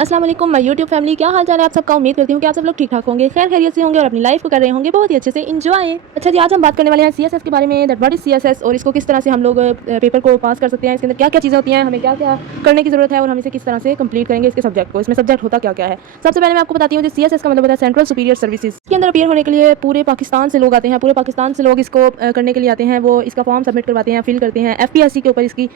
अस्सलाम वालेकुम my YouTube family, क्या हाल चाल है आप सबका। उम्मीद करती हूँ कि आप सब लोग ठीक ठाक होंगे, खैर खैरियत से होंगे और अपनी लाइफ को कर रहे होंगे बहुत ही अच्छे से एंजॉय। अच्छा जी, आज हम बात करने वाले हैं सीएसएस के बारे में, दैट व्हाट इज सीएसएस और इसको किस तरह से हम लोग पेपर को पास कर सकते हैं, इसके अंदर क्या क्या चीज़ें होती हैं, हमें क्या क्या करने की जरूरत है और हम इसे किस तरह से कंप्लीट करेंगे इसके सब्जेक्ट को। इसमें सब्जेक्ट होता क्या क्या है, सबसे पहले मैं आपको बताती हूँ। जो सीएसएस का मतलब होता है सेंट्रल सुपीरियर सर्विसेज। इसके अंदर अपीयर होने के लिए पूरे पाकिस्तान से लोग आते हैं, पूरे पाकिस्तान से लोग इसको करने के लिए आते हैं। वो इसका फॉर्म सबमिट करवाते हैं, फिल करते हैं। एफपीएससी के ऊपर इसकी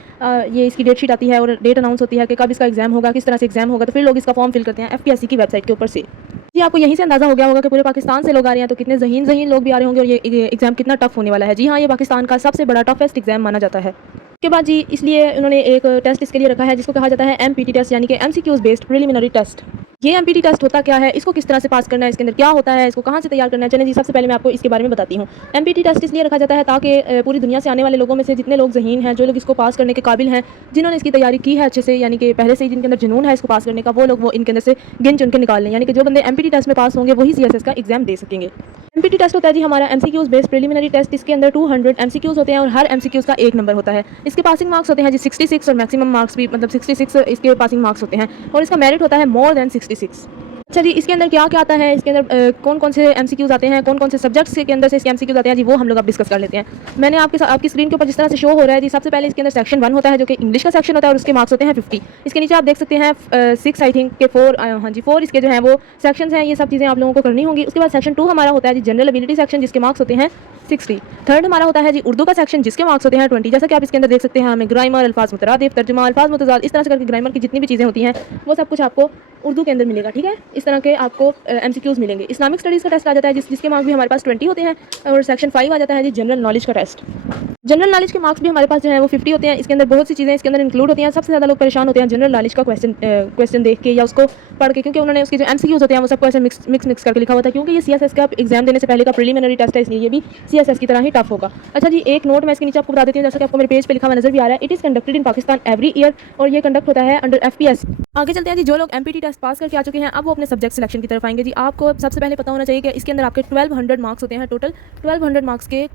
डेट शीट आती है और डेट अनाउंस होती है कि कब इसका एग्जाम होगा, किस तरह से एग्जाम होगा, तो फिर लोग इसका फॉर्म फिल करते हैं एफपीएससी की वेबसाइट के ऊपर से। जी, आपको यहीं से अंदाजा हो गया होगा कि पूरे पाकिस्तान से लोग आ रहे हैं, तो कितने ज़हीन ज़हीन लोग भी आ रहे होंगे और ये एग्जाम कितना टफ होने वाला है। जी हाँ, ये पाकिस्तान का सबसे बड़ा टफेस्ट एग्जाम माना जाता है। उसके बाद जी, इसलिए उन्होंने एक टेस्ट इसके लिए रखा है जिसको कहा जाता है एमपीटी टेस्ट, यानी कि एमसीक्यूज बेस्ड प्रिलिमिनरी टेस्ट। ये एमपीटी टेस्ट होता क्या है, इसको किस तरह से पास करना है, इसके अंदर क्या होता है, इसको कहाँ से तैयार करना है। चलें जी, सबसे पहले मैं आपको इसके बारे में बताती हूँ। एमपीटी टेस्ट इसलिए रखा जाता है ताकि पूरी दुनिया से आने वाले लोगों में से जितने लोग ज़हीन हैं, जो लोग इसको पास करने के काबिल हैं, जिन्होंने इसकी तैयारी की है अच्छे से, यानी कि पहले से ही जिनके अंदर जुनून है इसको पास करने का, वो लोग वो इनके अंदर से गिन चुन के निकाल लें। यानी कि जो बंदे एमपीटी टेस्ट में पास होंगे वही सीएसएस का एग्जाम दे सकेंगे। एमपीटी टेस्ट होता है जी हमारा एमसीक्यूज बेस्ड प्रिलिमिनरी टेस्ट। इसके अंदर 200 एमसीक्यूज होते हैं और हर एमसीक्यूज का एक नंबर होता है। इसके पासिंग मार्क्स होते हैं जी 66 और मैक्सिमम मार्क्स भी मतलब 66 इसके पासिंग मार्क्स होते हैं और इसका मेरिट होता है मोर देन 66। अच्छा जी, इसके अंदर क्या क्या आता है, इसके अंदर कौन कौन से एमसीक्यूज आते हैं, कौन कौन से सब्जेक्ट्स के अंदर से इसके एमसीक्यूज आते हैं जी, वो हम लोग अब डिस्कस कर लेते हैं। मैंने आपकी स्क्रीन के ऊपर जिस तरह से शो हो रहा है जी, सबसे पहले इसके अंदर सेक्शन 1 होता है जो कि इंग्लिश का सेक्शन होता है और उसके मार्क्स होते हैं 50। इसके नीचे आप देख सकते हैं 6 आई थिंक के 4 हाँ जी 4 इसके जो हैं वो सेक्शंस हैं। ये सब चीज़ें आप लोगों को करनी होंगी। उसके बाद सेक्शन 2 हमारा होता है जी जनरल एबिलिटी सेक्शन, जिसके मार्क्स होते हैं 60। थर्ड हमारा होता है जी उर्दू का सेक्शन, जिसके मार्क्स होते हैं 20। जैसा कि आप इसके अंदर देख सकते हैं, हमें ग्रामर, अल्फाज मुतरादिफ, तर्जुमा, अल्फाज मुतजाद, इस तरह से करके ग्रामर की जितनी भी चीज़ें होती हैं वो सब कुछ आपको उर्दू के अंदर मिलेगा। ठीक है, इस तरह के आपको एमसीक्यूज मिलेंगे। इस्लामिक स्टडीज़ का टेस्ट आ जाता है जिसके मार्क्स भी हमारे पास 20 होते हैं और सेक्शन 5 आ जाता है जी जनरल नॉलेज का टेस्ट। जनरल नॉलेज के मार्क्स भी हमारे पास जो है वो 50 होते हैं। इसके अंदर बहुत सी चीज़ें इसके अंदर इंक्लूड होती हैं। सबसे ज़्यादा लोग परेशान होते हैं जनरल नॉलेज का क्वेश्चन देख के या उसको पढ़ के, क्योंकि उन्होंने उसके जो एमसीक्यूज होते हैं वो सबको ऐसे मिक्स करके लिखा हुआ था, क्योंकि ये सीएसएस का एग्जाम देने से पहले का प्रिलिमिनरी टेस्ट है, इसलिए ये भी सीएसएस की तरह ही टफ होगा। अच्छा जी, एक नोट मैं इसके नीचे आपको बता देती हूँ, जैसा कि आपको मेरे पेज पे लिखा हुआ नजर भी आ रहा है। It is conducted in Pakistan every year और ये कंडक्ट होता है अंडर एफपीएस। आगे चलते हैं जी, जो लोग एमपीटी टेस्ट पास करके आ चुके हैं अब वो अपने सब्जेक्ट सिलेक्शन की तरफ आएंगे जी। आपको सबसे पहले पता होना चाहिए कि इसके अंदर आपके 1200 मार्क्स होते हैं, टोटल 1200 मार्क्स के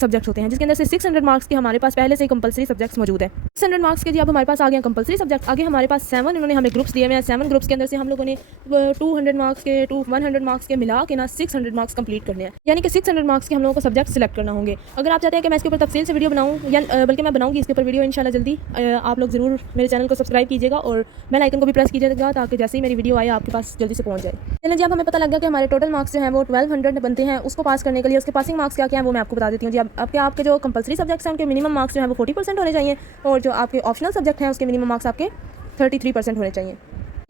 सब्जेक्ट्स होते हैं, जिसके अंदर से 600 मार्क्स के हमारे पास पहले से ही कंपलसरी सब्जेक्ट्स मौजूद है। 600 मार्क्स के जी अब हमारे पास आ गए कंपलसरी सब्जेक्ट। आगे हमारे पास 7 इन्होंने हमें ग्रुप्स दिए हुए हैं। 7 ग्रुप्स के अंदर से हम लोगों ने 200 मार्क्स के 100 मार्क्स के मिला के ना 600 मार्क्स कंप्लीट करने हैं, यानी कि 600 मार्क्स के हम लोगों को सब्जेक्ट सिलेक्ट करना होंगे। अगर आप चाहते हैं कि मैं इसके ऊपर तफसील से वीडियो बनाऊँ, या बल्कि मैं बनाऊँगी इसके ऊपर वीडियो इंशाल्लाह जल्दी, आप लोग ज़रूर मेरे चैनल को सब्सक्राइब कीजिएगा और बेल आइकन को भी प्रेस कीजिएगा ताकि जैसे ही मेरी वीडियो आए आपके पास जल्दी से पहुंच जाए। चलिए जी, अब हमें पता लग गया कि हमारे टोटल मार्क्स जो हैं वो 1200 बनते हैं। उसको पास करने के लिए उसके पासिंग मार्क्स क्या क्या हैं वो मैं आपको बता देती हूँ जी। अब आपके जो कंपलसरी सब्जेक्ट्स हैं उनके मिनिमम मार्क्स जो है वो 40% होने चाहिए और जो आपके ऑप्शनल सब्जेक्ट हैं उसके मिनिमम मार्क्स आपके 33% होने चाहिए।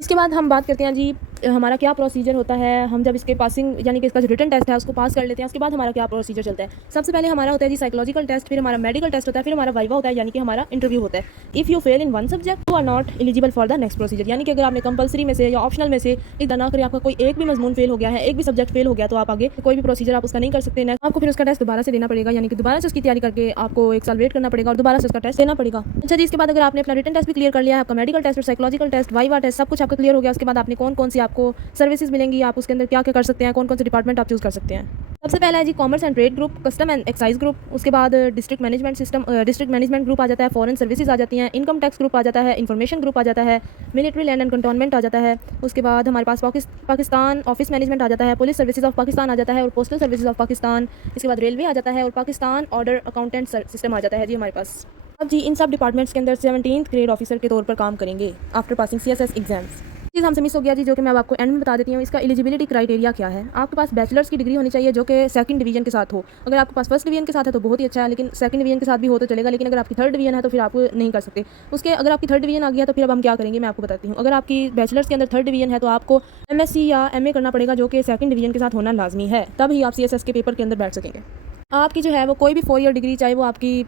इसके बाद हम बात करते हैं जी हमारा क्या प्रोसीजर होता है। हम जब इसके पासिंग यानी कि इसका जो रिटन टेस्ट है उसको पास कर लेते हैं, उसके बाद हमारा क्या प्रोसीजर चलता है। सबसे पहले हमारा होता है जी साइकोलॉजिकल टेस्ट, फिर हमारा मेडिकल टेस्ट होता है, फिर हमारा वाइवा होता है, यानी कि हमारा इंटरव्यू होता है। If you fail in one subject you are not eligible for the next procedure, यानी कि अगर आपने कंपलसरी में से या ऑप्शनल में से इतना ना करें, आपका कोई एक भी मजमून फेल हो गया है, एक भी सब्जेक्ट फेल हो गया, तो आप आगे कोई भी प्रोसीजर आप उसका नहीं कर सकते। आपको फिर उसका टेस्ट दोबारा से देना पड़ेगा, यानी कि दोबारा से उसकी तैयारी करके आपको 1 साल वेट करना पड़ेगा और दोबारा से उसका टेस्ट देना पड़ेगा। अच्छा जी, इसके बाद अगर आपने अपना रिटन टेस्ट भी क्लियर कर लिया है, आपका मेडिकल टेस्ट और साइकोलॉजिकल टेस्ट, वाइवा टेस्ट सब कुछ आपका क्लियर हो गया, उसके बाद आपने कौन कौन सी आपको सर्विसेज मिलेंगी, आप उसके अंदर क्या क्या कर सकते हैं, कौन कौन से डिपार्टमेंट आप चूज़ कर सकते हैं। सबसे पहला है जी commerce and trade group, custom and excise group, उसके बाद डिस्ट्रिक्ट मैनेजमेंट ग्रुप आ जाता है, फॉरेन सर्विसेज आ जाती हैं, इनकम टैक्स ग्रुप आ जाता है, इंफॉर्मेशन ग्रुप आ जाता है, मिलिट्री लैंड एंड कंटोनमेंट आ जाता है, उसके बाद हमारे पास पाकिस्तान ऑफिस मैनेजमेंट आ जाता है, पुलिस सर्विसेज ऑफ पाकिस्तान आ जाता है और पोस्टल सर्विसेज ऑफ पाकिस्तान, इसके बाद रेलवे आ जाता है और पाकिस्तान ऑर्डर अकाउंटेंट सिस्टम आ जाता है जी हमारे पास। अब जी इन सब डिपार्टमेंट्स के अंदर 17th ग्रेड ऑफिसर के तौर पर काम करेंगे आफ्टर पासिंग सीएसएस एग्जाम्स। चीज़ हमसे मिस हो गया जी, जो कि मैं अब आपको एंड में बता देती हूँ। इसका एलिजिबिलिटी क्राइटेरिया क्या है। आपके पास बैचलर्स की डिग्री होनी चाहिए जो कि सेकंड डिवीजन के साथ हो। अगर आपके पास फर्स्ट डिवीजन के साथ है तो बहुत ही अच्छा है, लेकिन सेकंड डिवीजन के साथ भी हो तो चलेगा, लेकिन अगर आपकी थर्ड डिवीजन है तो फिर आप नहीं कर सकते उसके। अगर आपकी थर्ड डिवीजन आ गया तो फिर अब हम क्या करेंगे मैं आपको बताती हूँ। अगर आपकी बैचलर्स के अंदर थर्ड डिवीजन है तो आपको एमएससी या एमए करना पड़ेगा, जो कि सेकंड डिवीजन के साथ होना लाजमी है, तभी आप सीएसएस के पेपर के अंदर बैठ सकेंगे। आपकी जो है वो कोई भी 4 ईयर डिग्री, चाहे वो आपकी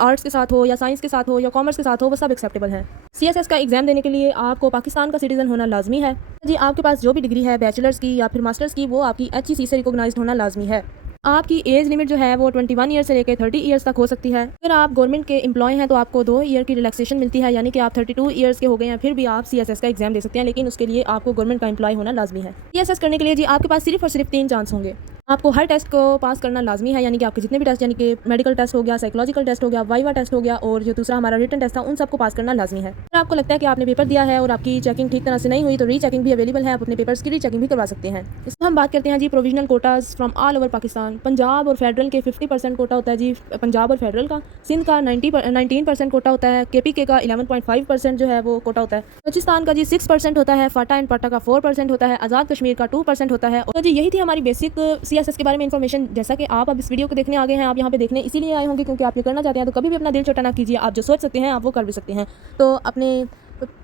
आर्ट्स के साथ हो या साइंस के साथ हो या कॉमर्स के साथ हो, वो सब एक्सेप्टेबल है। सीएसएस का एग्जाम देने के लिए आपको पाकिस्तान का सिटीजन होना लाजमी है जी। आपके पास जो भी डिग्री है बैचलर्स की या फिर मास्टर्स की, वो आपकी एचईसी से रिकॉग्नाइज्ड होना लाजमी है। आपकी एज लिमिट जो है वो 21 ईयर से लेकर 30 ईयर्स तक हो सकती है। अगर आप गवर्नमेंट के एम्प्लॉय हैं तो आपको 2 ईयर की रिलैक्सेशन मिलती है, यानी कि आप 32 ईयर्स के हो गए हैं फिर भी आप सीएसएस का एग्जाम दे सकते हैं, लेकिन उसके लिए आपको गवर्नमेंट का एम्प्लॉय होना लाजमी है। सीएसएस करने के लिए जी आपके पास सिर्फ और सिर्फ 3 चांस होंगे। आपको हर टेस्ट को पास करना लाजमी है, यानी कि आपके जितने भी टेस्ट, यानी कि मेडिकल टेस्ट हो गया, साइकोलॉजिकल टेस्ट हो गया, वाइवा टेस्ट हो गया और जो दूसरा हमारा रिटन टेस्ट था, उन सबको पास करना लाजमी है। अगर आपको लगता है कि आपने पेपर दिया है और आपकी चेकिंग ठीक तरह से नहीं हुई तो रीचेकिंग भी अवेलेबल है, आप अपने पेपर्स की रीचेकिंग भी करवा सकते हैं। इसमें हम बात करते हैं जी provisional quotas from all over Pakistan. Punjab और फेडरल के 50% कोटा होता है जी, पंजाब और फेडरल का। सिंध का 19% कोटा होता है। KPK का 11.5% जो है वो कोटा होता है। बलूचिस्तान का जी 6% होता है। फाटा एंड पाटा का 4% होता है। आज़ाद कश्मीर का 2% होता है। तो जी यही थी हमारी बेसिक CSS के बारे में इन्फॉर्मेशन। जैसा कि आप अब इस वीडियो को देखने आ गए हैं, आप यहाँ पे देखने इसीलिए आए होंगे क्योंकि आप ये करना चाहते हैं, तो कभी भी अपना दिल छोटा ना कीजिए। आप जो सोच सकते हैं आप वो कर भी सकते हैं। तो अपने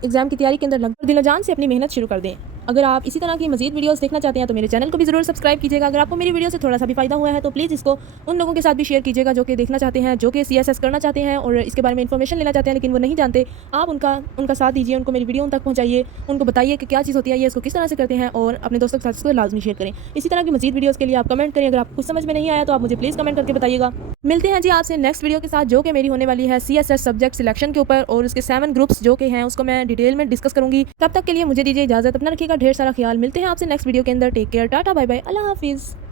एग्जाम की तैयारी के अंदर लगभग दिल जान से अपनी मेहनत शुरू कर दें। अगर आप इसी तरह की मजीद वीडियोस देखना चाहते हैं तो मेरे चैनल को भी ज़रूर सब्सक्राइब कीजिएगा। अगर आपको मेरी वीडियो से थोड़ा सा भी फायदा हुआ है तो प्लीज़ इसको उन लोगों के साथ भी शेयर कीजिएगा जो कि देखना चाहते हैं, जो कि CSS करना चाहते हैं और इसके बारे में इन्फॉर्मेशन लेना चाहते हैं लेकिन वो नहीं जानते। आप उनका साथ दीजिए, उनको मेरी वीडियो तक पहुँचाइए, उनको बताइए कि क्या चीज़ होती है, ये इसको किस तरह से करते हैं और अपने दोस्तों के साथ इसको लाजमी शेयर करें। इसी तरह की मजीद वीडियोज़ के लिए आप कमेंट करें। अगर आपको कुछ समझ में नहीं आया तो आप मुझे प्लीज़ कमेंट करके बताइएगा। मिलते हैं जी आपसे नेक्स्ट वीडियो के साथ, जो कि मेरी होने वाली है CSS सब्जेक्ट सिलेक्शन के ऊपर और उसके 7 ग्रुप्स जो कि हैं उसको मैं डिटेल में डिस्कस करूंगी। तब तक के लिए मुझे दीजिए इजाज़त। अपना रखिएगा ढेर सारा ख्याल। मिलते हैं आपसे नेक्स्ट वीडियो के अंदर। टेक केयर, टाटा, बाय बाय, अल्लाह हाफिज़।